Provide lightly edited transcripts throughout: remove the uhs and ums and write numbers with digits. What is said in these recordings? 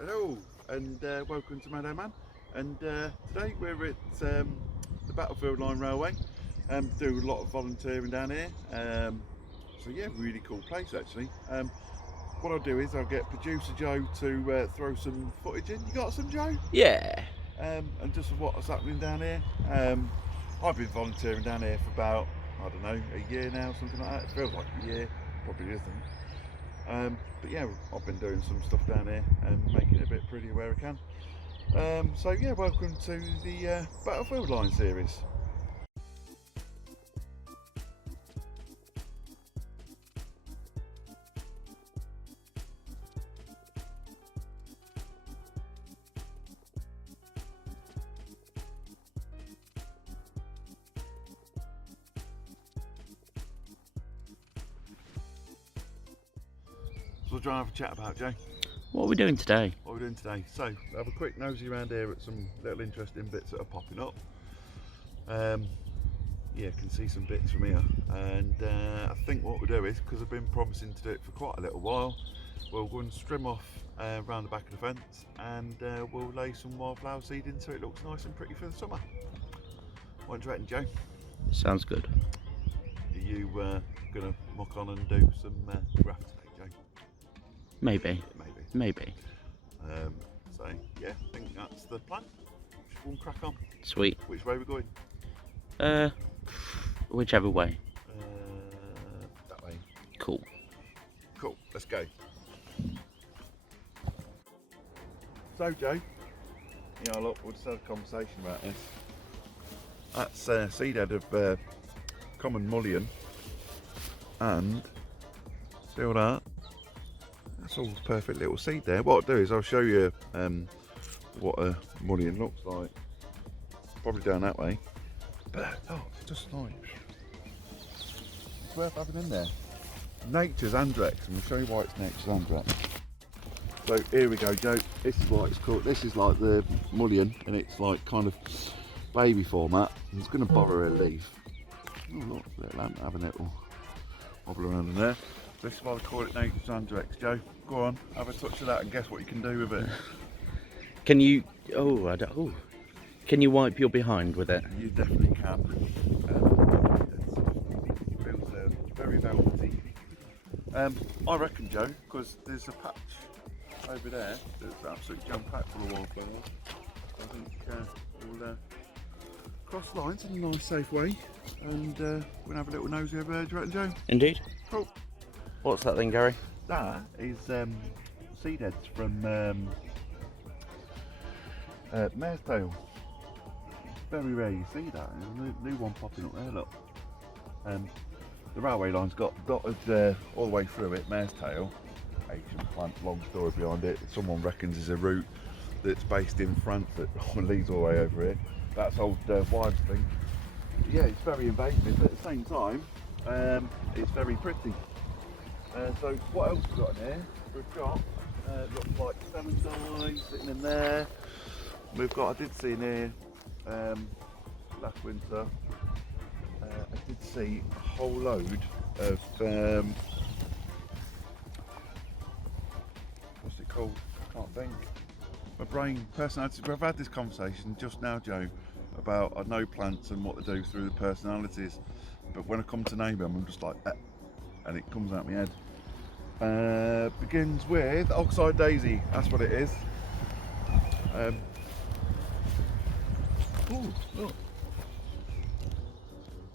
Hello and welcome to Meadow Man. And today we're at the Battlefield Line Railway. Do a lot of volunteering down here. So yeah, really cool place actually. What I'll do is I'll get producer Joe to throw some footage in. You got some, Joe? Yeah. And just what's happening down here. I've been volunteering down here for about, I don't know, a year now, something like that. It feels like a year, probably isn't. But yeah, I've been doing some stuff down here and making it a bit prettier where I can. So yeah, welcome to the Battlefield Line series. So we'll try and have a chat about, Joe. What are we doing today? What we're doing today. So have a quick nosy around here at some little interesting bits that are popping up. Yeah, can see some bits from here, and I think what we'll do is, because I've been promising to do it for quite a little while, we'll go and trim off around the back of the fence, and we'll lay some wildflower seed in so it looks nice and pretty for the summer. What do you reckon, Joe? Sounds good. Are you gonna muck on and do some graft today, Joe? Maybe. Maybe. So yeah, I think that's the plan. We'll crack on. Sweet. Which way are we going? Whichever way. That way. Cool. Cool, let's go. So Joe, yeah, look, we'll just have a conversation about this. That's seed head of common mullion, and see all that? That's all perfect little seed there. What I'll do is I'll show you what a mullion looks like. Probably down that way. But oh, it's just like, it's worth having in there. Nature's Andrex, and we'll show you why it's Nature's Andrex. So here we go, Joe. This is what it's called. This is like the mullion, and it's like kind of baby format. It's going to borrow a leaf. Oh look, little ant having a little wobble around in there. This is why they call it Nature's Andrex, Joe. Go on, have a touch of that and guess what you can do with it. Can you? Oh, I don't. Oh. Can you wipe your behind with it? You definitely can. It feels very velvety. I reckon, Joe, because there's a patch over there that's absolutely jam-packed full of wildflowers. I think we'll cross lines in a nice, safe way, and we'll have a little nosy over there. Do you reckon, Joe? Indeed. Cool. What's that then, Gary? That is seed heads from mare's tail. Very rare you see that. There's a new one popping up there, look. The railway line's got dotted all the way through it, mare's tail. Ancient plant, long story behind it. Someone reckons there's a route that's based in France that leads all the way over here. That's old wives thing. Yeah, it's very invasive, but at the same time, it's very pretty. So what else we've got in here? We've got, looks like celandine sitting in there. We've got, I did see in here, last winter, I did see a whole load of, what's it called? I can't think. My brain, personality. I've had this conversation just now, Joe, about I know plants and what they do through the personalities, but when I come to name them, I'm just like, and it comes out my head. Begins with oxeye daisy, that's what it is. Ooh, look.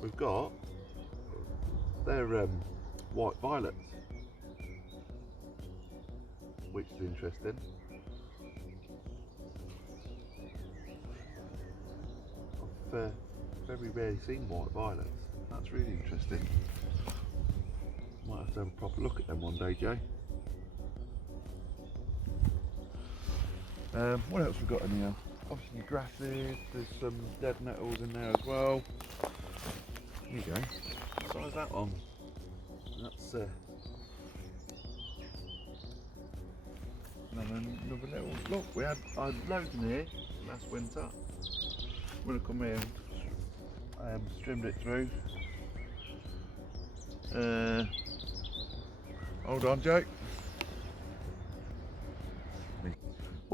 We've got, they're white violets, which is interesting. I've very rarely seen white violets. That's really interesting. Might have to have a proper look at them one day, Jay. What else we got in here? Obviously grasses, there's some dead nettles in there as well. There you go. What size is that one? That's another little look. We had loads in here last winter. I'm gonna come here and trimmed it through. Hold on, Joe.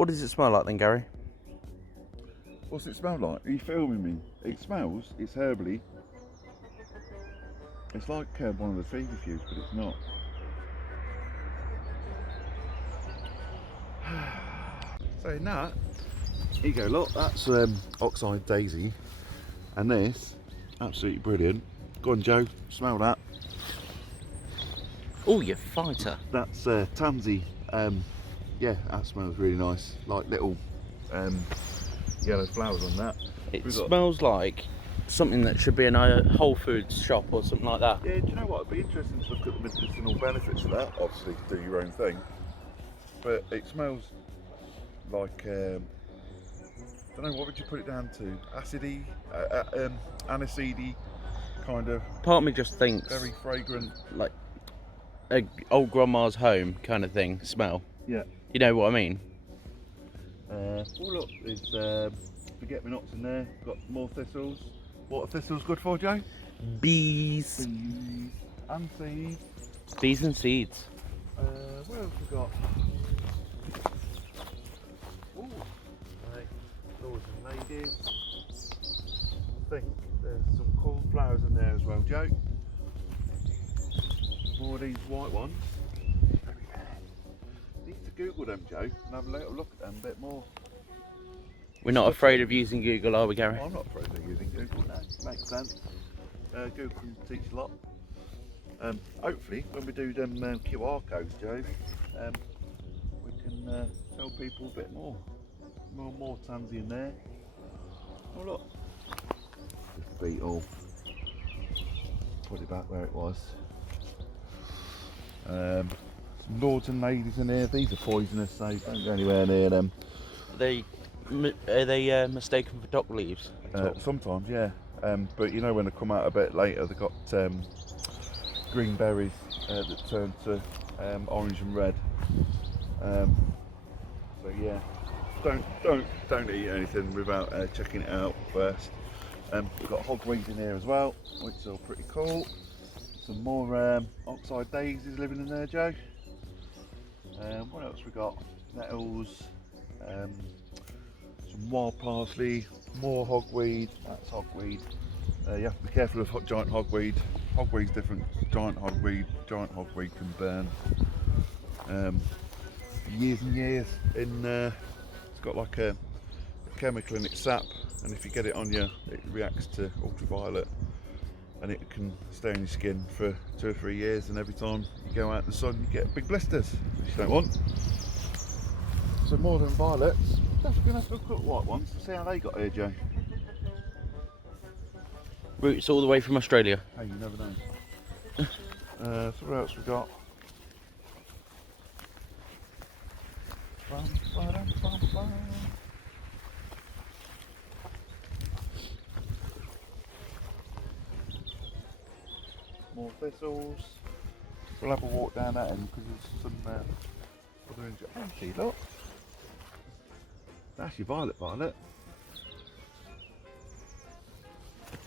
What does it smell like then, Gary? What's it smell like? Are you filming me? It smells, it's herbally. It's like one of the feverfews, but it's not. Saying that, here you go, look, that's oxide daisy. And this, absolutely brilliant. Go on, Joe, smell that. Oh, you fighter. That's tansy. Yeah, that smells really nice. Like little yellow flowers on that. It smells like something that should be in a Whole Foods shop or something like that. Yeah, do you know what? It'd be interesting to look at the medicinal benefits of that. Obviously, do your own thing. But it smells like, I don't know, what would you put it down to? Acidy, aniseedy, kind of. Part of me just thinks Very fragrant. like a old grandma's home kind of thing smell. Yeah. You know what I mean? Oh look, there's forget-me-nots in there. Got more thistles. What are thistles good for, Joe? Bees. Bees and seeds. Bees and seeds. What else we got? Ooh, right. Lords and ladies. I think there's some cornflowers in there as well, Joe. More of these white ones. Need to Google them, Joe, and have a little look at them a bit more. We're not afraid of using Google, are we, Gary? I'm not afraid of using Google, that makes sense. Google can teach a lot. Hopefully, when we do them QR codes, Joe, we can tell people a bit more. More tansy in there. Oh look, just a beetle. Put it back where it was. Some lords and ladies in here. These are poisonous, so don't go anywhere near them. Are they mistaken for dock leaves? Sometimes, yeah. But you know, when they come out a bit later, they've got green berries that turn to orange and red. So yeah, don't eat anything without checking it out first. We've got hogweed in here as well, which is all pretty cool. Some more oxide daisies living in there, Joe. What else we got? Nettles. Some wild parsley, more hogweed. That's hogweed. You have to be careful of giant hogweed. Hogweed's different. Giant hogweed can burn. Years and years in. It's got like a chemical in its sap, and if you get it on you, it reacts to ultraviolet, and it can stay on your skin for 2 or 3 years. And every time you go out in the sun, you get big blisters, which you don't want. So more than violets. Definitely gonna have to look at white ones to see how they got here, Joe. Roots all the way from Australia. Hey, you never know. So what else we got? More thistles. We'll have a walk down that end because there's some other see, look. That's your violet.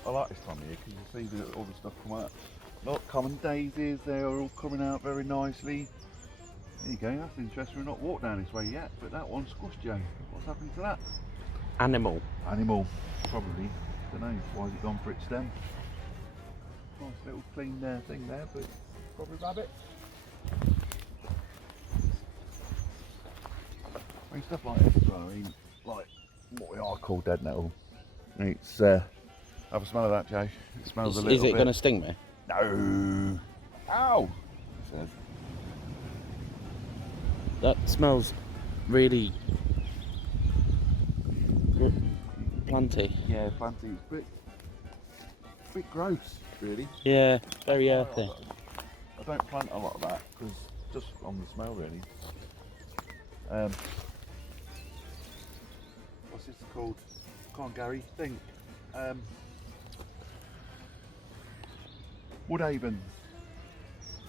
I like this time of year because you see all the stuff come out. Look, common daisies, they are all coming out very nicely. There you go, that's interesting. We've not walked down this way yet, but that one's squashed, Joe. What's happened to that? Animal. Animal, probably. Don't know, why has it gone for its stem? Nice little clean thing there, but probably rabbit. I mean, stuff like this as well, I mean, like what we are called dead nettle. It's, have a smell of that, Joe. It smells a little bit. Is it going to sting me? No. Ow! It says. That smells really planty. Yeah, planty. It's a bit gross, really. Yeah, very earthy. I don't plant a lot of that because just on the smell, really. What's this called? Come on, Gary, think. Woodhavens.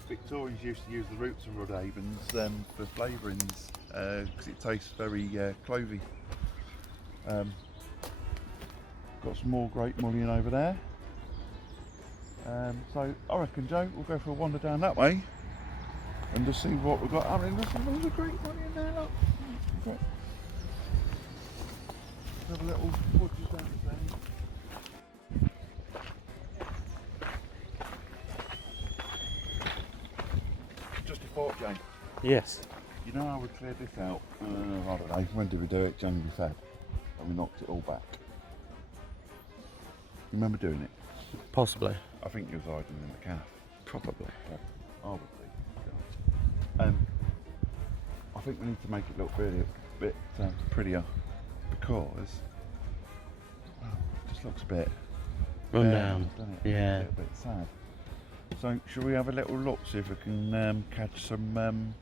Victorians used to use the roots of woodhavens for flavourings because it tastes very clovey. Got some more great mullion over there. So I reckon, Joe, we'll go for a wander down that way and just see what we've got. I mean, there's a great mullion there. Look. have a little watches down the Just a thought, Jane. Yes. You know how we cleared this out? I don't know. When did we do it? January, Feb. And we knocked it all back. You remember doing it? Possibly. I think you was hiding in the calf. Probably. Probably. I think we need to make it look really a bit prettier because well, it just looks a bit Run bare, down. doesn't it? Yeah. A bit sad. So shall we have a little look, see if we can catch some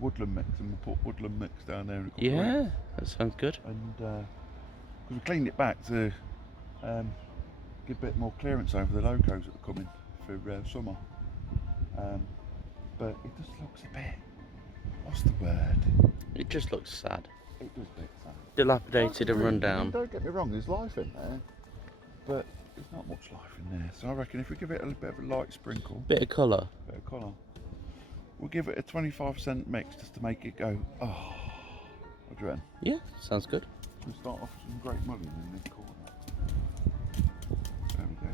woodland mix, and we'll put woodland mix down there in a couple of Yeah, weeks. that sounds good. And because we cleaned it back to give a bit more clearance over the logos that are coming for summer. But it just looks a bit, what's the word? It just looks sad. It does a bit sad. Dilapidated and run down. Don't get me wrong, there's life in there, but there's not much life in there. So I reckon if we give it a bit of a light sprinkle, Bit of colour. we'll give it a 25% mix just to make it go, oh. What do you reckon? Yeah, sounds good. We'll start off with some great mullion in this corner. There we go.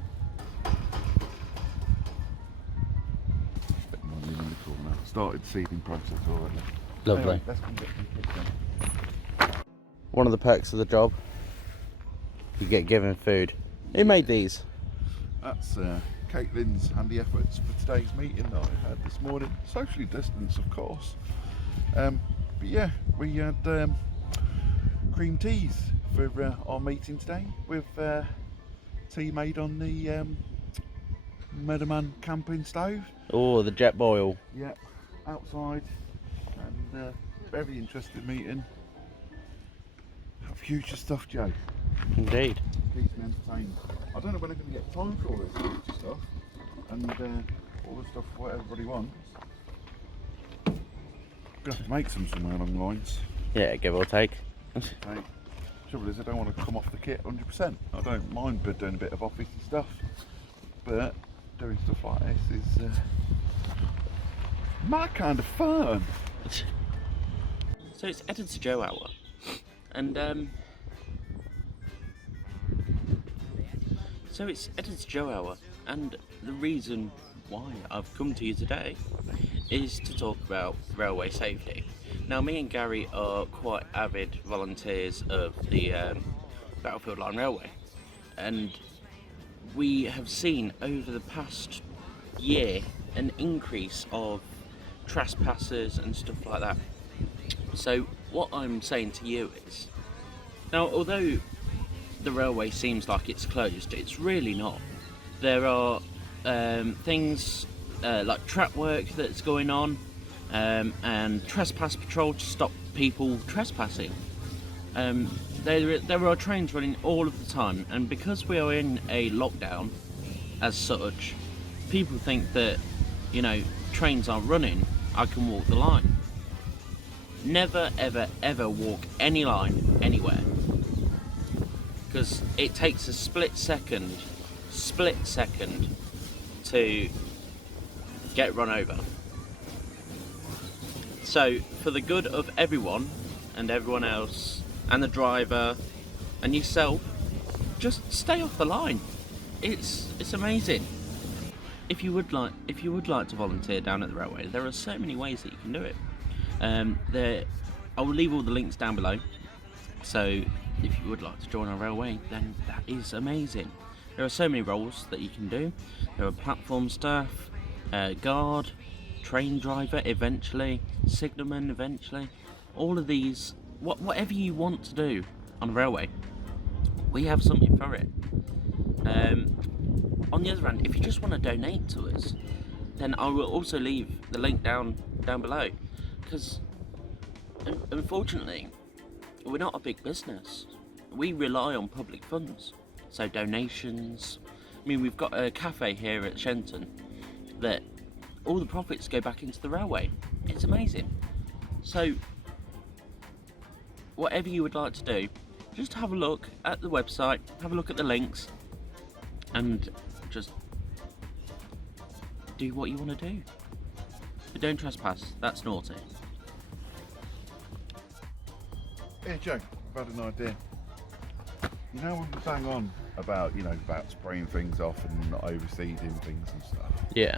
Bit mullion in the corner. Started seeding process already. Lovely. Anyway, let's go and get some kids then. One of the perks of the job, you get given food. Who made these? That's Caitlin's handy efforts for today's meeting that I had this morning. Socially distanced, of course. But yeah, we had cream teas for our meeting today with tea made on the Meadow camping stove. Oh, the jet boil. Yeah, outside, and very interesting meeting. Future stuff, Joe. Indeed. Keeps me entertained. I don't know when I'm going to get time for all this future stuff and all the stuff what everybody wants. Gonna have to make some somewhere along the lines. Yeah, give or take. Okay. Trouble is, I don't want to come off the kit 100%. I don't mind doing a bit of officey stuff, but doing stuff like this is my kind of fun. So it's Editor Joe hour, and the reason why I've come to you today is to talk about railway safety. Now, me and Gary are quite avid volunteers of the Battlefield Line Railway, and we have seen over the past year an increase of trespassers and stuff like that. So what I'm saying to you is, now although the railway seems like it's closed, it's really not. There are things like trap work that's going on, and trespass patrol to stop people trespassing. There are trains running all of the time, and because we are in a lockdown as such, people think that, you know, trains aren't running, I can walk the line. Never ever ever walk any line anywhere, because it takes a split second to get run over. So for the good of everyone and everyone else and the driver and yourself, just stay off the line. It's amazing. If you would like to volunteer down at the railway, there are so many ways that you can do it. I will leave all the links down below, so if you would like to join our railway, then that is amazing. There are so many roles that you can do. There are platform staff, guard, train driver eventually, signalman eventually. All of these, whatever you want to do on a railway, we have something for it. On the other hand, if you just want to donate to us, then I will also leave the link down below, because unfortunately we're not a big business. We rely on public funds, so donations. I mean, we've got a cafe here at Shenton that all the profits go back into the railway. It's amazing. So whatever you would like to do, just have a look at the website, have a look at the links, and just do what you want to do. But don't trespass, that's naughty. Yeah, Joe, I've had an idea. You know when we bang on about, about spraying things off and not overseeding things and stuff. Yeah.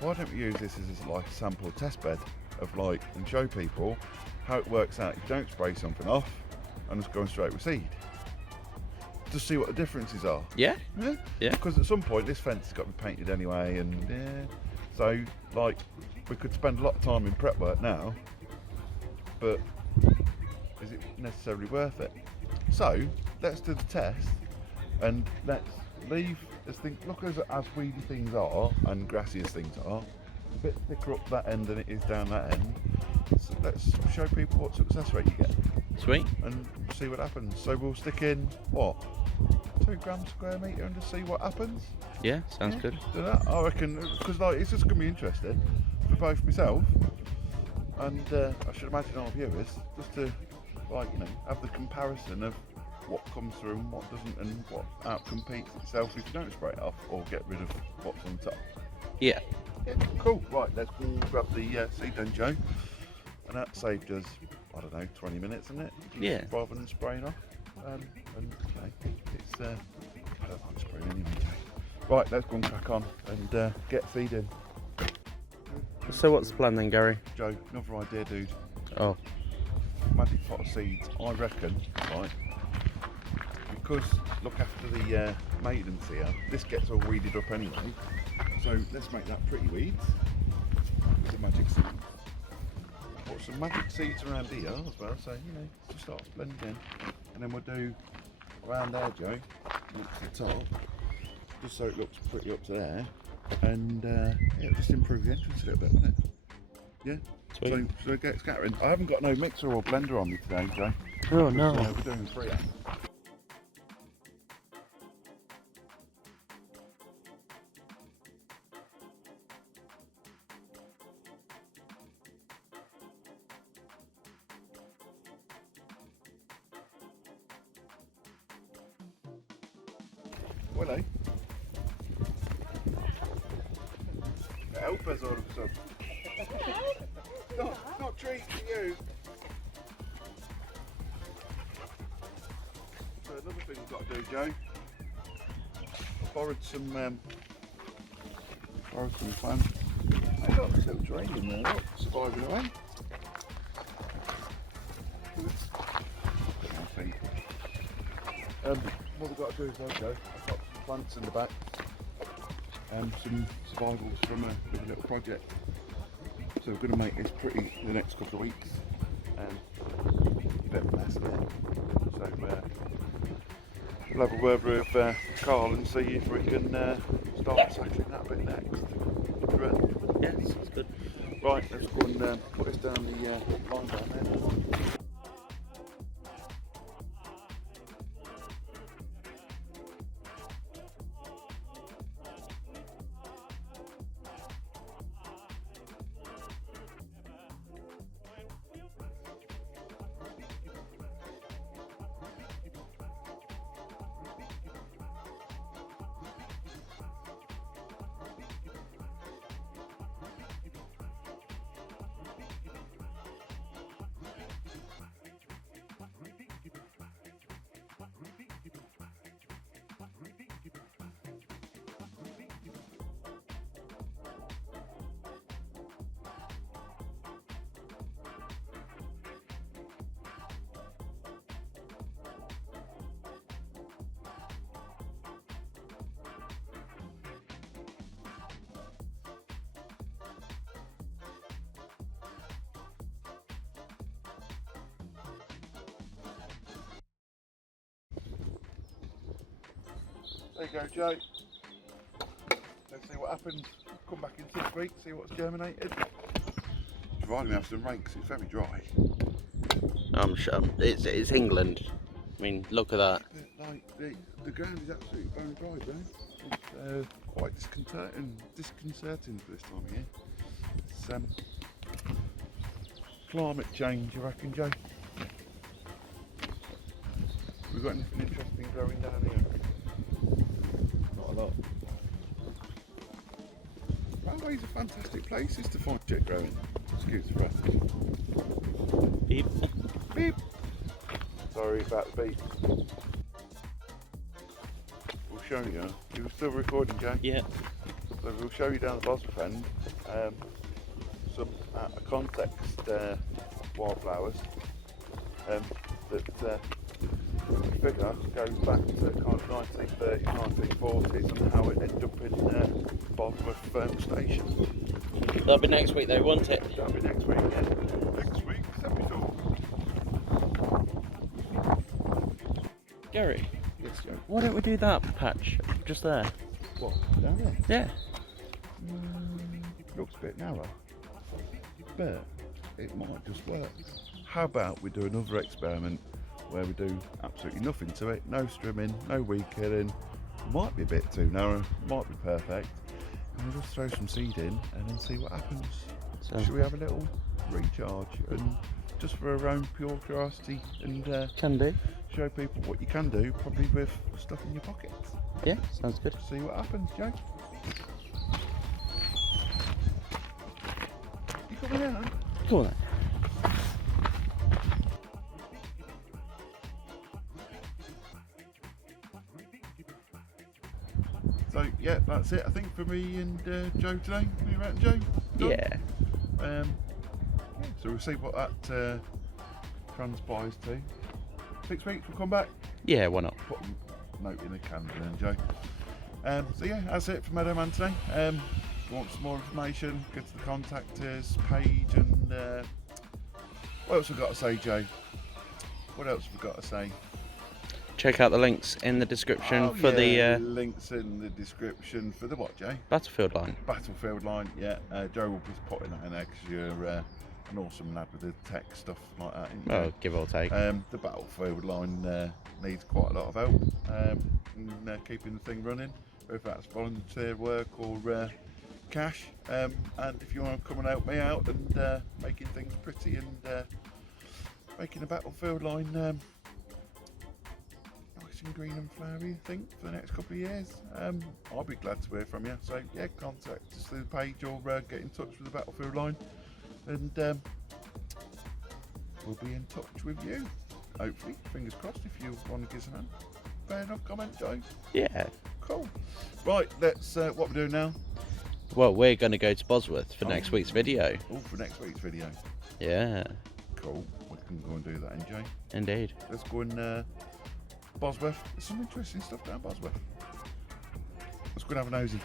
Why don't we use this as like a sample test bed of and show people how it works out if you don't spray something off and just going straight with seed. Just see what the differences are. Yeah. Yeah. Yeah. Because at some point this fence has got to be painted anyway, and so we could spend a lot of time in prep work now, but is it necessarily worth it? So let's do the test and let's look as weedy things are and grassy as things are, a bit thicker up that end than it is down that end. So let's show people what success rate you get. Sweet. And see what happens. So we'll stick in 2 grams square metre and just see what happens. Yeah, sounds good. Do that, I reckon, because it's just going to be interesting for both myself and I should imagine our viewers, just to have the comparison of what comes through and what doesn't, and what outcompetes itself if you don't spray it off or get rid of what's on top. Yeah. Cool. Right, let's go grab the seed then, Joe. And that saved us, 20 minutes, isn't it? Yeah. Rather than spraying off. It's I don't like spraying anyway, Joe. Right, let's go and crack on and get feeding. So what's the plan then, Gary? Joe, another idea, dude. Oh. Magic pot of seeds, I reckon, right? Because look after the maidens here, this gets all weeded up anyway. So let's make that pretty weeds. With the magic seeds. Put some magic seeds around here as well, so just start blending in. And then we'll do around there, Joe, up to the top, just so it looks pretty up to there. And it'll just improve the entrance a little bit, won't it? Yeah? Sweet. So should I get scattering? I haven't got no mixer or blender on me today, Joe. Oh no. We're doing freehand. Well, eh? Help us all of a sudden. Not treating you. So another thing we've got to do, Joe. I borrowed some plants. I got a little drain in there, look, surviving away. Put my feet. What we've got to do is, Joe, I've got some plants in the back and some survivals from a little project. So we're going to make this pretty in the next couple of weeks. A bit of a mess there. So we'll have a word with Carl and see if we can start tackling that bit next. Yeah, sounds good. Right, let's go and put this down the line down there. There you go, Joe. Let's see what happens. Come back in 6 weeks, see what's germinated. Providing we have some rain, because it's very dry. I'm sure. It's England. I mean, look at that. The ground is absolutely bone dry, Joe. It's quite disconcerting for this time of year. It's climate change, you reckon, Joe? We've got anything interesting growing down here? Not a lot. Railways are fantastic places to find shit growing. Excuse the breath. Beep. Beep. Sorry about the beep. show you. You're still recording, Jay? Yeah. So we'll show you down the Bosworth end some out of context wildflowers that we figure goes back to kind of 1930s, 1940s and how it ended up in Bosworth Station. That'll be next week though, won't it? That'll be next week, yeah. Next week's episode. Gary, Yes, Joe. why don't we do that patch just there? What? Down there? Yeah. Looks a bit narrow, but it might just work. How about we do another experiment where we do absolutely nothing to it, no strimming, no weed killing. Might be a bit too narrow, might be perfect. And we'll just throw some seed in and then see what happens. Should we have a little recharge and just for our own pure curiosity and Can do. show people what you can do, probably with stuff in your pockets. Yeah, sounds good. See what happens, Joe. You coming out? Go on then. So yeah, that's it. I think for me and Joe today. What do you reckon, Joe? Done? Yeah. So we'll see what that transpires to. 6 weeks, we'll come back. Yeah, why not? Put a note in the calendar then, Joe. So yeah, that's it for Meadow Man today. Want some more information? Go to the contact us page and what else have we got to say, Joe? What else have we got to say? Check out the links in the description for the links in the description for the what, Jay? Battlefield line. Battlefield line, yeah. Joe will be putting that in there because you're an awesome lad with the tech stuff like that. Isn't you? Oh, give or take. The Battlefield line needs quite a lot of help in keeping the thing running, whether that's volunteer work or cash. And if you want to come and help me out and making things pretty and making a Battlefield line nice and green and flowery, I think, for the next couple of years, I'll be glad to hear from you. So yeah, contact us through the page or get in touch with the Battlefield line and we'll be in touch with you. Hopefully, fingers crossed, if you want to give us a hand. Fair enough comment, Joe? Yeah. Cool. Right, let's, what we're doing now? Well, we're going to go to Bosworth for next week's video. Oh, for next week's video. Yeah. Cool. We can go and do that, Jay. Indeed. Let's go and Bosworth. There's some interesting stuff down Bosworth. Let's go and have a nosy.